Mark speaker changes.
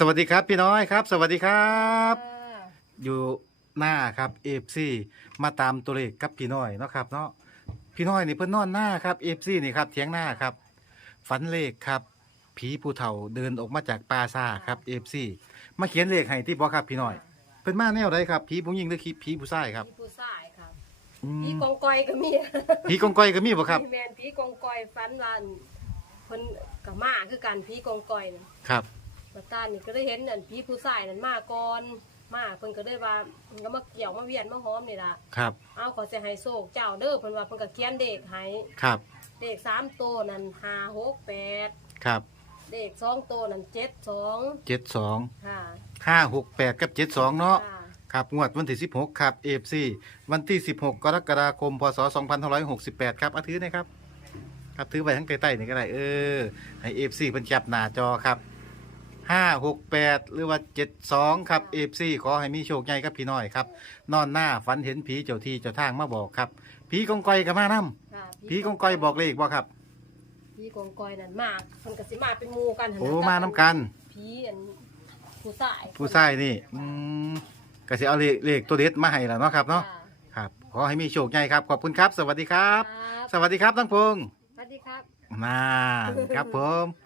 Speaker 1: สวัสดีครับพี่น้อยครับสวัสดีครับ
Speaker 2: อ่า
Speaker 1: อยู่หน้าครับเอฟซีมาตามตัวเลขกับพี่น้อยเนาะครับเนาะพี่น้อยนี่เพิ่นนอนหน้าครับเอฟซีนี่ครับเถียงหน้าครับฝันเลขครับผีผู้เฒ่าเดินออกมาจากป่าซ่าครับเอฟซีมาเขียนเลขให้ที่บ่ครับพี่น้อยเพิ่นมาแนวใดครับผีผู้หญิงหรือผีผู้ชายครับ
Speaker 2: ผีผู้ชายครับ
Speaker 1: อืม
Speaker 2: ผีกองกอยก็มี
Speaker 1: ผีกองก้อยก็มีบ่ครับ
Speaker 2: ผีแมนผีกองกอยฟันวันเพิ่นกับมาคือกันผีกองกอยนะครับ มาตานี่ก็ได้เห็นอันผีผู้ชายนั่นมาก่อนมาเพิ่นก็ได้ว่าเพิ่นก็มาเกี่ยวมาเวียนมาหอมนี่ล่ะ
Speaker 1: ครับ
Speaker 2: เอาขอจะให้โชคเจ้าเด้อเพิ่นว่าเพิ่นก็เขียนเด็กให้
Speaker 1: ครับ
Speaker 2: เด็ก3ตัวนั่น568
Speaker 1: ครับ
Speaker 2: เด็ก2ตัวนั่น72
Speaker 1: 72
Speaker 2: ค่ะ
Speaker 1: 568กับ72เนาะ
Speaker 2: ค่ะ
Speaker 1: ครับงวดวันที่16ครับ AFC วันที่16กรกฎาคมพศ2568ครับเอาถือนะครับครับถือไว้ทั้งใต้ๆนี่ก็ได้ให้ AFC เพิ่นจับหน้าจอครับ568หรือว่า72ครับ AFC ขอให้มีโชคใหญ่ครับพี่น้อยครับนอนหน้าฝันเห็นผีเจ้าที่เจ้าทางมาบอกครับผีกองกอยก็มานํ
Speaker 2: ค่ะ
Speaker 1: ผีกองกอยบอกเลขบ่ครับ
Speaker 2: ผีกองกอยนั่นมาเพิ่นก็สิมาเป็นหมู่กันหั่น
Speaker 1: โอ้
Speaker 2: น่ะ
Speaker 1: มานํกัน
Speaker 2: ผีอันผู้ชาย
Speaker 1: ผู้ชายนี่ก็สิเอาเลขตัวเด็ดมาให้แล้วเนาะครับเนาะ
Speaker 2: ค่ะ
Speaker 1: ครับขอให้มีโชคใหญ่ครับขอบคุณครับ สวัสดีครับ
Speaker 2: ครับ
Speaker 1: สวัสดีครับทั้งพงษ์
Speaker 2: สวัสดีครับ
Speaker 1: นานครับผม